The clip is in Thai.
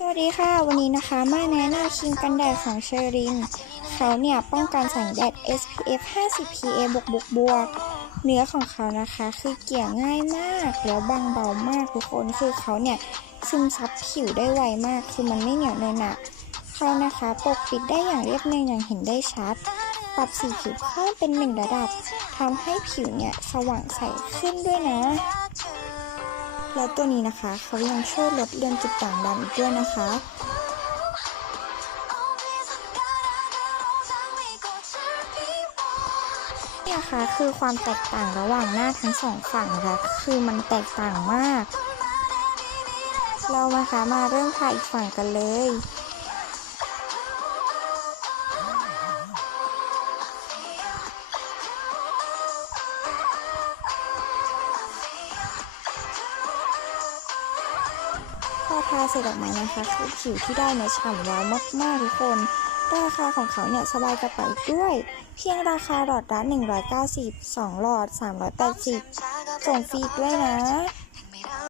สวัสดีค่ะ วันนี้นะคะมาแนะนำครีมกันแดดของเชอริน เขาเนี่ยป้องกันแสงแดด SPF 50 PA บวกบวกบวกเนื้อของเขานะคะคือเกี่ยง่ายมาก แล้วบางเบามากทุกคนคือเขาเนี่ยซึมซับผิวได้ไวมาก คือมันไม่เหนียวเนอะหนะเขานะคะปกปิดได้อย่างเรียบเนียนอย่างเห็นได้ชัด ปรับสีผิวเพิ่มเป็นหนึ่งระดับทำให้ผิวเนี่ยสว่างใสขึ้นด้วยนะ แล้วตัวนี้นะคะ เขายังช่วยลดเลือนจุดด่างดำอีกด้วยนะคะ นี่นะคะคือความแตกต่างระหว่างหน้าทั้งสองฝั่งค่ะคือมันแตกต่างมาก เรามาคะมาเริ่มทาอีกฝั่งกันเลยาทาเสร็จออกมานะคะคือผิวที่ได้เนี่ยฉ่ำว้าวมากๆทุกคนราคาของเขาเนี่ยสบายกระเป๋าด้วย เพียงราคาหลอดละ190 2หลอด 380 ส่งฟรีด้วยนะ